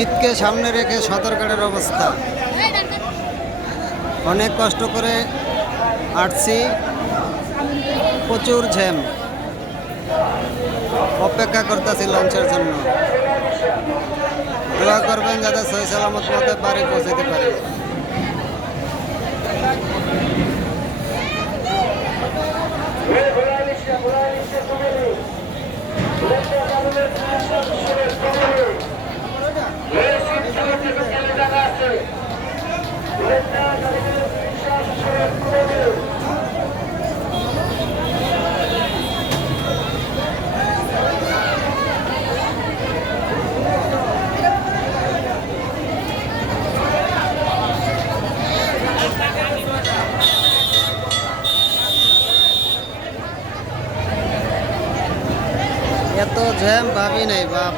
ঈদকে সামনে রেখে সদরঘাটের অবস্থা। অনেক কষ্ট করে আটছি প্রচুর ঝ্যাম অপেক্ষা করতেছি লঞ্চের জন্য। দোয়া করবেন যাতে সহি সালামত মতে বাড়ি পৌঁছাতে পারে। জ্যাম ভাবি নাই বাপ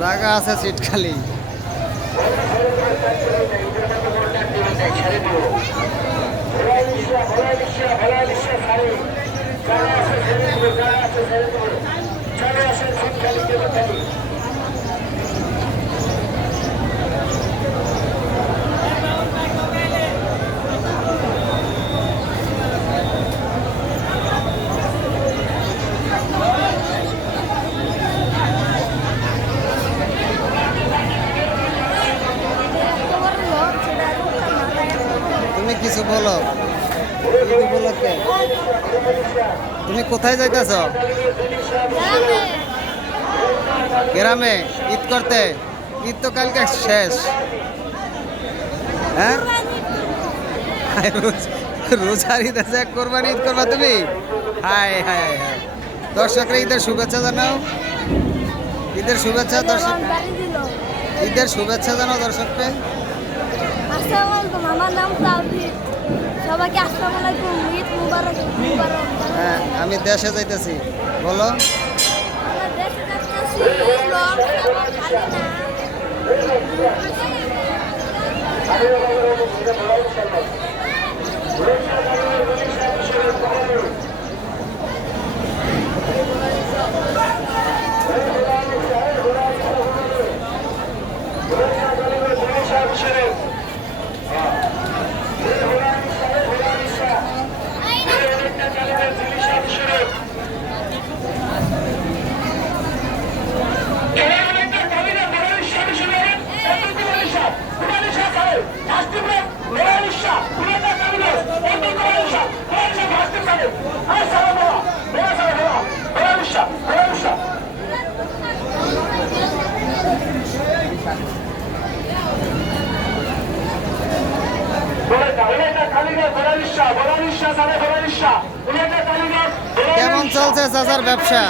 জায়গা আছে সিট খালি তুমি কিছু বলো। উপলক্ষে তুমি কোথায় যাইতেছ? গ্রামে। ঈদ করতে? ঈদ তো কালকে শেষ। হ্যাঁ? রোজ- রোজার ঈদ আছে কোরবানি ঈদ করবা তুমি? হাই হাই হাই দর্শকরা ঈদের শুভেচ্ছা জানাও। ঈদের শুভেচ্ছা দর্শক ঈদের শুভেচ্ছা জানাও দর্শককে। আসসালামু আলাইকুম আমার নাম সবাইকে আসসালামু আলাইকুম ঈদ মুবারক মুবারক। হ্যাঁ আমি দেশে যাইতেছি। বলো। আমরা দেশে যাচ্ছি কেমন চলছে চাচার ব্যবসা?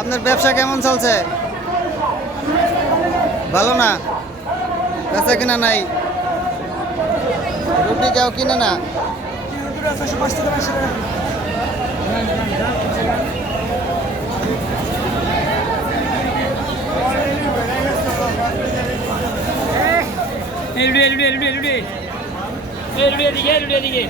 আপনার ব্যবসা কেমন চলছে? ভালো না? বেচা কিনা নাই? রুটি কেউ কিনে না? এই লুডে লুডে লুডে লুডে এই লুডে দিকে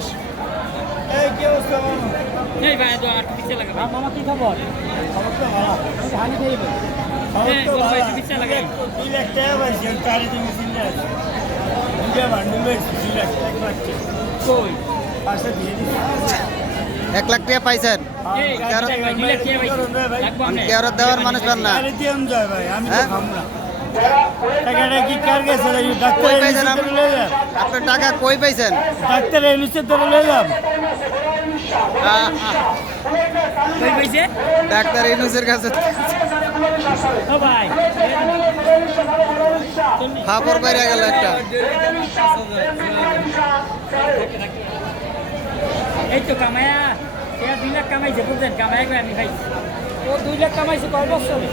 এক লাখ টাকা পাইছেন। এই কারো- দিলে কে ভাই লাগবো আমি। কেউ দেওয়ার মানুষ পান না। হ্যাঁ? আপনার টাকা কই পাইছেন? ডাক্তার এলুসে ধরে কই কইছে ডাক্তার ইনুসের কাছে। ভাই। ফাপড় বাইরে গেল একটা। এই তো কামায়া দুই লাখ কামাইছে বুঝলেন? কামাই করে আমি খাইছি। ও দুই লাখ কামাইছে কয় বছরে?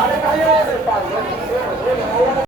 আরে কালিগঞ্জ